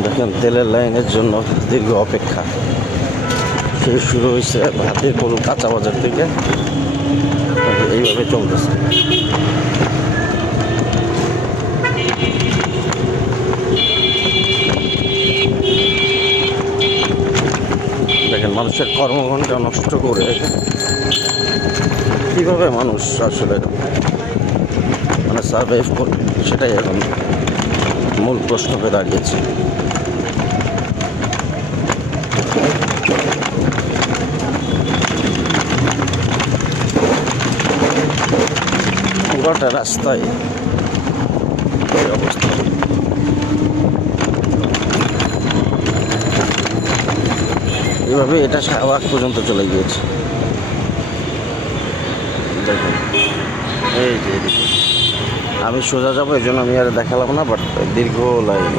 দেখেন তেলের লাইনের জন্য দীর্ঘ অপেক্ষা শুরু হয়েছে হাতিরপুল কাঁচা বাজার থেকে, এইভাবে চলতেছে। দেখেন মানুষের কর্মঘণ্টা নষ্ট করে কীভাবে মানুষ আসলে মানে সার্ভাইভ করবে, সেটাই এখন মূল প্রশ্ন হয়ে দাঁড়িয়েছে। পুরোটা রাস্তায় এই অবস্থা। এইভাবে এটা শাহবাগ পর্যন্ত চলে গিয়েছে। দেখুন এই যে আমি সোজা যাবো, এই জন্য আমি আর দেখালাম না, বাট দীর্ঘ লাইন।